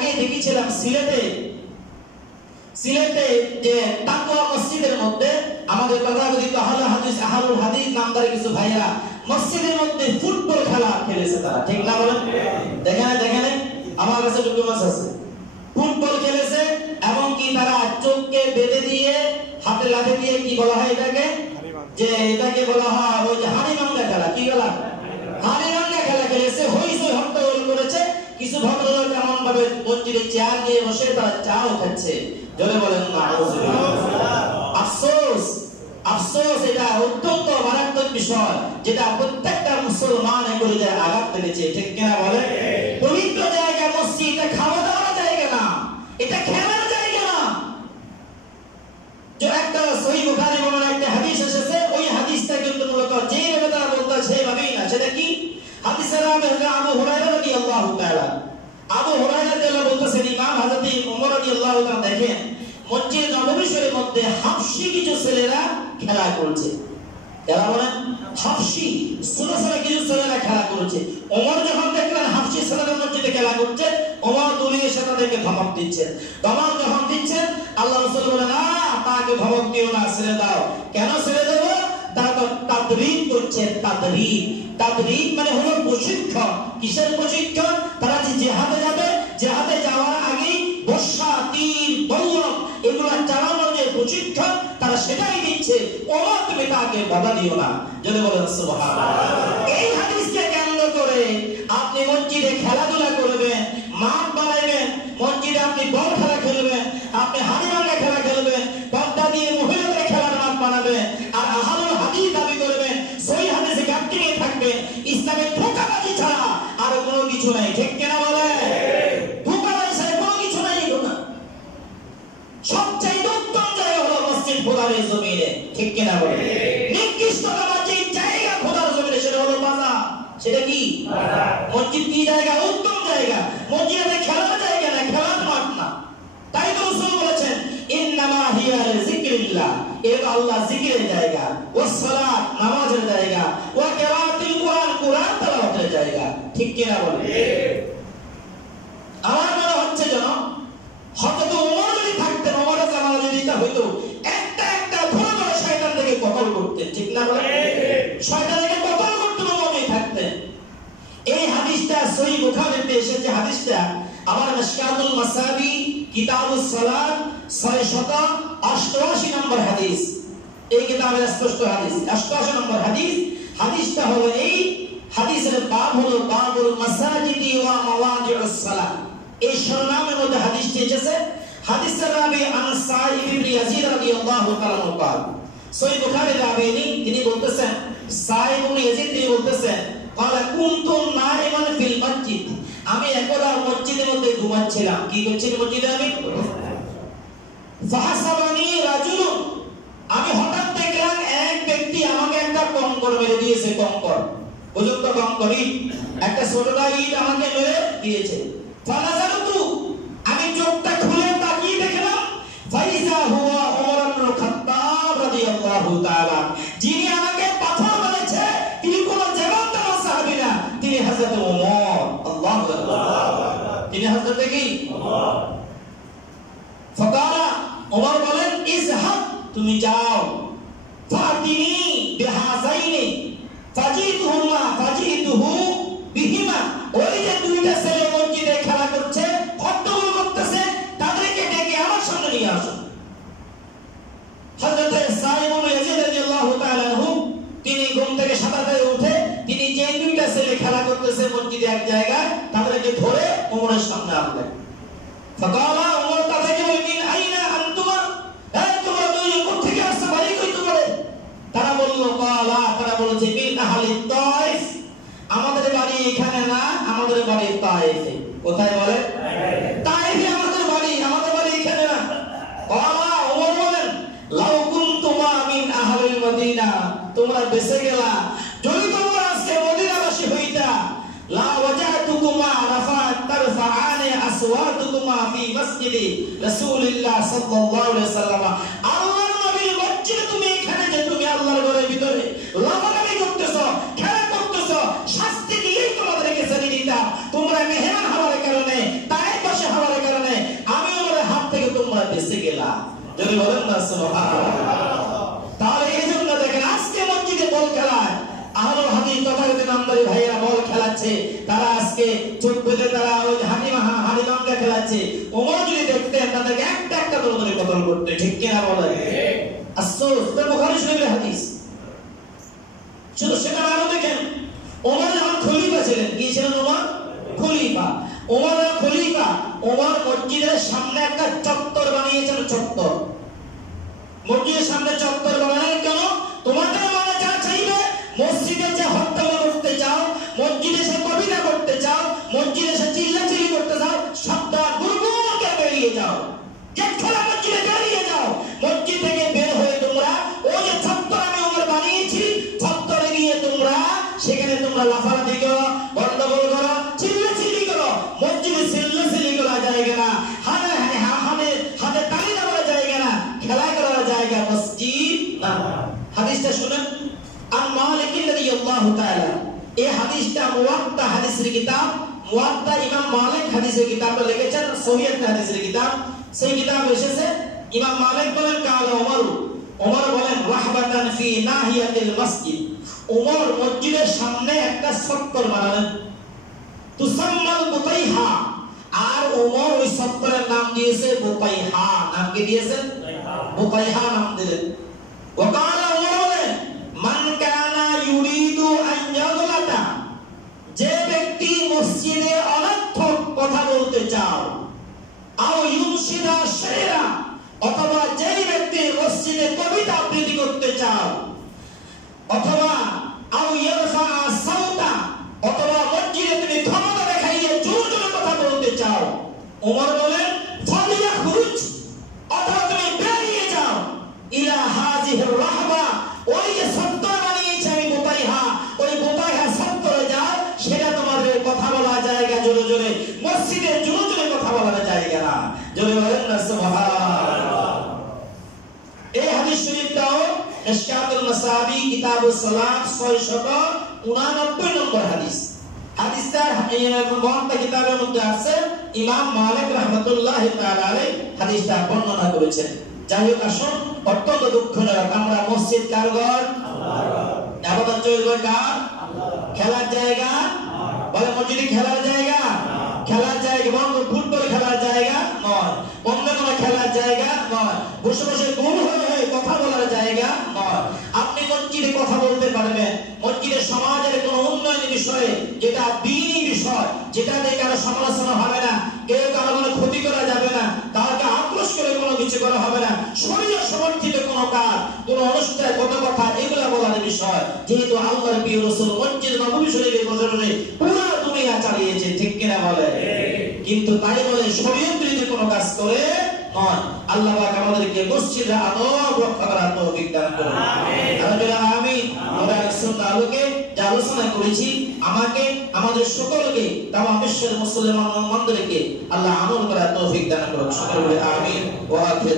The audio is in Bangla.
আগে দেখেছিলাম সিলেটে যে তাকওয়া মসজিদের মধ্যে আমাদের তথাকথিত আহলুল হাদিস নামদার কিছু ভাইরা মসজিদের মধ্যে ফুটবল খেলা খেলেছে তারা, ঠিক না বলেন? দেখেন আমার কাছে ডকুমেন্টস আছে। ফুটবল খেলেছে এবং কি তারা চোখকে বেঁধে দিয়ে হাতে লাঠি দিয়ে কি বলা হয় এটাকে, যে এটাকে বলা হয় ওই যে হাড়ি ভাঙা খেলা, কি বলা হাড়ি ভাঙা খেলা খেলেছে, হইচই হট্টগোল করেছে। কিছু ভদ্রলোক এমন ভাবে মসজিদে চেয়ার নিয়ে বসে তারা চাও খাচ্ছে, জোরে বলেন আফসোস। আফসোস, এটা অত্যন্ত মারাত্মক বিষয় যেটা প্রত্যেকটা মুসলমান করে যায় আঘাত পেয়েছে, ঠিক কিনা বলে? পবিত্র জায়গা মসজিদ, এটা খাওয়া দাওয়ার জায়গা না, এটা খেলার জায়গা না। যে একটা সহিহ বুখারী বর্ণনা একটা হাদিস এসেছে, ওই হাদিসটা কিন্তু মূলত যেভাবে তারা বলতে সেইভাবেই না। সেটা কি? হাদিসের রাবি আবু হুরায়রা রাদিয়াল্লাহু তাআলা, আবু হুরায়রা রাদিয়াল্লাহু বলতেছেন ইমাম হযরত ওমর রাদিয়াল্লাহু তাআলা দেখেন মসজিদ নববী শরীফের মধ্যে হাফশি কিছু ছেলেরা খেলা করছে। যারা বলেন হাফশি ছোট ছোট কিছু ছেলেরা খেলা করছে। ওমর যখন দেখলেন হাফশি ছেলেরা মসজিদে খেলা করছে, ওমর দৌড়ে এসে তাদেরকে ধমক দিচ্ছেন। ধমক যখন দিচ্ছেন, আল্লাহ রাসূল বলেন না, তাকে ধমক দিও না, ছেড়ে দাও। কেন ছেড়ে দেব? তারা তো তাদরীব করছে। তাদরীব মানে হলো প্রশিক্ষণ। কিসের প্রশিক্ষণ? তারা যে জিহাদে যাবে, জিহাদে যাওয়ার আগে বর্ষা, তীর, বল্লম এগুলো চালানোর যে প্রশিক্ষণ তারা সেটাই দিচ্ছে। ওমর তুমি তাকে বাধা দিও না, যদি বলেন সুবহানাল্লাহ। এই হাদিসকে কেন্দ্র করে আপনি মসজিদে খেলাধুলা করবেন, মাঠ বানাইবেন, মসজিদে আপনি বল খেলা খেলবেন, আপনি হাড়ি ভাঙা খেলা খেলবেন, পর্দা দিয়ে মহিলাদের খেলার মাঠ বানাবেন, আর আহলুল হাদিস দাবি করবেন, সহিহ হাদিসে ঘাটতি নিয়ে থাকবেন, ইসলামের ধোঁকাবাজি ছাড়া আর কোনো কিছু নাই, ঠিক কিনা বলে? ধোঁকাবাজি ছাড়া কোনো কিছু নাই। সবচেয়ে উত্তম জায়গা হলো মসজিদ খোদার জমিনে, ঠিক কিনা বলে? নিকৃষ্ট যে জায়গা খোদার জমিনে সেটা হলো বাজার। সেটা কি? মসজিদ কি জায়গা? উত্তম জায়গা। মসজিদে খেলার জায়গা না, খেলার মাঠ না। তাই তো রাসূল বলেছেন ইন্নামা হিয়া লিযিকরিল্লাহ, এটা আল্লাহ জিকিরের জায়গা, ওয়াস সালাত নামাজের জায়গা, ওয়া কিরাআতুল কুরআন কুরআন তেলাওয়াতের জায়গা, ঠিক কিনা বলে? আমার মনে হচ্ছে যেন হযরত ওমর যদি থাকতেন, ওমরের জামানা যদি এটা হইতো, একটা ধরে ধরে শয়তান থেকে কতল করতেন, ঠিক না বলে? শয়তান থেকে কতল করতে ওমর থাকতেন। এই হাদিসটা সহিহ বুখারীতে এসেছে। হাদিসটা আমার মিশকাতুল মাসাবি কিতাবুস সালাত 688 নম্বর হাদিস। এই কিতাবের স্পষ্ট হাদিস 88 নম্বর হাদিস। হাদিসটা হলো এই হাদিসের বাব হলো বাবুল মাসাজিদি ওয়া মাওয়াদিউস সালাত। এই শিরোনামের মধ্যে হাদিসটি এসেছে। হাদিসের রাবি আন সাঈদ ইবনে ইয়াজিদ রাদিয়াল্লাহু তাআলা قال সহিহ বুখারীর রাবি তিনি বলতেছেন, সাঈদ ইবনে ইয়াজিদ তিনি বলতেছেন قال كنت نائما في المسجد, আমি একদা মসজিদের মধ্যে ঘুমাচ্ছিলাম। কি করছিলাম মসজিদে? আমি ফাহাসাবানি রাজুলুন, আমি হঠাৎ দেখলাম এক ব্যক্তি আমাকে একটা কঙ্কর মেরে দিয়েছে। কঙ্কর, বুঝুন তো কঙ্কর, একটা ছোটটা ইট আমাকে মেরে দিয়েছে। ফানাজারতু, আমি চোখটা খুলে তাকিয়ে দেখলাম, ফাইজা হুয়া ওমর ইবনে খাত্তাব রাদিয়াল্লাহু তাআলা, যিনি আমাকে পাথর মেরেছে তিনি কোন জবাবদার সাহাবী না, তিনি হযরত ওমর। আল্লাহু আকবার, তিনি হযরত কি ওমর। ফাকালা, ওমর বলেন ইজহাব, তুমি যাও, ফাতিনি বিহাযাইনি ফাজিতুহু বিহিমা, ওই যে দুইটা ছেলে মসজিদে খেলা করছে, হট্টগোল করতেছে, তাদেরকে ডেকে আমার সামনে নিয়ে আসো। হযরত সাঈদ ইবনে ইয়াজিদ রাদিয়াল্লাহু তাআলা আনহু তিনি ঘুম থেকে সাতাতে উঠে তিনি যে দুইটা ছেলে খেলা করতেছে মসজিদে এক জায়গায়, তাদেরকে ধরে ওমরের সামনে আনলেন। ফাকালা, ওমর তাদেরকে বললেন আইনা আনতুমা, এই তোমরা দুইজন কোথা থেকে আসছো, বাড়ি কই তোমাদের? তারা বলল কালা, তারা বলেছে মিন আহলি তাইফ, আমাদের বাড়ি এখানে না, আমাদের বাড়ি তাইফে। কোথায় বলে? তাইফে আমাদের বাড়ি এখানে না। কালা, ওমর বলেন লাউ কুনতুমা মিন আহলিল মদিনা, তোমরা বেঁচে গেলা, যদি তোমরা আজকে মদিনাবাসী হইতা, লা ওয়াজাতুকুমা রাফাত তারফাআনি আসওয়াতুকুমা ফি মসজিদি রাসূলিল্লাহ সাল্লাল্লাহু আলাইহি ওয়াসাল্লাম, আল্লাহর নবীর মসজিদে তুমি এখানে যে তুমি আল্লাহর ঘরের ভিতরে লাফালাফি করতেছো, খেলা করতেছো, শাস্তি দিয়েই তোমাদেরকে ছেড়ে দিতাম। তোমরা মেহমান হওয়ার কারণে, তাইফ বসে হওয়ার যদি বলেন না সুবহানাল্লাহ। তাহলে এই জন্য দেখেন আজকে মসজিদে বল খেলায় আহলুল হাদিস তথাকথিত নামধারী ভাইয়েরা বল খেলাচ্ছে, তারা আজকে চোখ বেঁধে তারা ওই হাড়িভাঙ্গা খেলাচ্ছে। ওমর যদি দেখতেন তাদেরকে একটা একটা করে কতল করতে, ঠিক কিনা বলে? আফসোস, এটা বুখারী শরীফের হাদিস। শুধু সেটা আরো দেখেন, ওমর যখন খলিফা ছিলেন, কি ছিলেন ওমর? খলিফা। ওমর খলিফা, ওমর মসজিদের সামনে একটা চত্বর বানিয়েছেন। চত্বর, মসজিদের সামনে চত্বর বানালেন কেন? তোমাদের মনে যা চাইবে, মসজিদে যে হট্টগোল করতে চাও, মসজিদে সে কবিতা করতে চাও, মসজিদে সে চিল্লাচিল্লি করতে চাও, সাবধান, গুরগুরকে বেরিয়ে যাও। গেট খোলা, মসজিদে বেরিয়ে যাও। মসজিদ থেকে বের হয়ে তোমরা ওই যে চত্বর আমি ওমর বানিয়েছি, চত্বরে গিয়ে তোমরা সেখানে তোমরা লাফালাফি করো, গন্ডগোল করো, চিল্লাচিল্লি করো। মসজিদে চিল্লাচিল্লি করা জায়গা না, হাতে তালি দেওয়ার জায়গা না, খেলা করার জায়গা মসজিদ না। হাদিসটা শুনেন, আন মালিক রাদিয়াল্লাহু তাআলা। এই হাদিসটা মুওয়াত্তা হাদিসের কিতাব, মুওয়াত্তা ইমাম মালিক হাদিসের কিতাবে লিখেছেন, সহিহ হাদিসের কিতাব। সেই কিতাবে এসেছে ইমাম মালিক বলেন কালা ওমর, ওমর বলেন রাহবাতান ফি নাহিয়াতিল মসজিদ। ওমর মসজিদের সামনে একটা চত্বর বানালেন, তুসাম্মাল বুতাইহা। আর ওমর ওই চত্বরের নাম দিয়েছে বুতাইহা। নাম কি দিয়েছেন? বুতাইহা নাম দিলেন। ওয়াকালা ওমর বলেন মান কানা ইউরিদু আন ইয়াগলাতা, যে ব্যক্তি মসজিদে অনর্থক কথা বলতে চাও, আও ইউনশিদা শাইরা, অথবা যে ব্যক্তি মসজিদে কবিতা আবৃত্তি করতে চাও, অথবা আও ইয়ারফা সাউতা, অথবা মসজিদে তুমি ক্ষমতা দেখাইয়ে জোর জোরে কথা বলতে চাও, ওমর বলেন ফালিয়াখরুজ, অথবা তুমি বেরিয়ে যাও, ইলা হাযিহির রাহবা, ওই যে চত্বর বানিয়েছে আমি বুতাইহা, ওই বুতাইহা চত্বরে যাও। সেটা তোমাদের কথা বলা জায়গা, জোরে জোরে মসজিদে জোরে জোরে কথা বলার জায়গা না। জোরে বলেন না সুবহানাল্লাহ। এই হাদিস শরীফটাও ইশকাতুল মাসাবি কিতাবুস সালাত 689 নম্বর হাদিস। হাদিসটা মুওয়াত্তা কিতাবের মধ্যে আছে, ইমাম মালিক রাহমাতুল্লাহি তাআলা আলাইহি হাদিসটা বর্ণনা করেছেন। যাই হোক, আসুন, অত্যন্ত দুঃখজনক আমরা মসজিদ কার ঘর? আল্লাহর ঘর। ইবাদত চলবে কার? আল্লাহ। খেলার জায়গা? বলে মসজিদে খেলার জায়গা? খেলার জায়গা বন্ধ, ফুটবল খেলার জায়গা নয়, অন্য কোনো খেলার জায়গা নয়, বসে বসে গোল হয়ে কথা বলার জায়গা নয়। আপনি মসজিদে কথা বলতে পারবেন, মসজিদের সমাজের কোনো উন্নয়ন বিষয়ে, যেটা দ্বীনি বিষয়, যেটা নিয়ে কারো সমালোচনা হবে না, কেউ কারো কোনো ক্ষতি করা যাবে না, কাউকে আক্রোশ করে কোনো কিছু করা হবে না, শরীর সমর্থিত কোনো কাজ, কোনো অনুষ্ঠান, কোনো কথা, এগুলা বলার বিষয়। যেহেতু আল্লাহর প্রিয় রাসূল মসজিদ নববী শরীফে বসে পুরো দুনিয়া চালিয়েছে, ঠিক কিনা বলে? কিন্তু তাই বলে শরীয়ত বিরোধী কোনো কাজ করে নয়। আল্লাহ পাক আমাদেরকে মসজিদে আদব রক্ষা করার তৌফিক দান করুন, আমিন। আমিন। আমরা সুন্নাহ আলোকে যা আলোচনা করেছি, আমাকে, আমাদের সকলকে, তামাম বিশ্বের মুসলমান মন্দিরকে আল্লাহ আমল করার তৌফিক দান করুন। সকলে আমিন। ওয়া আখির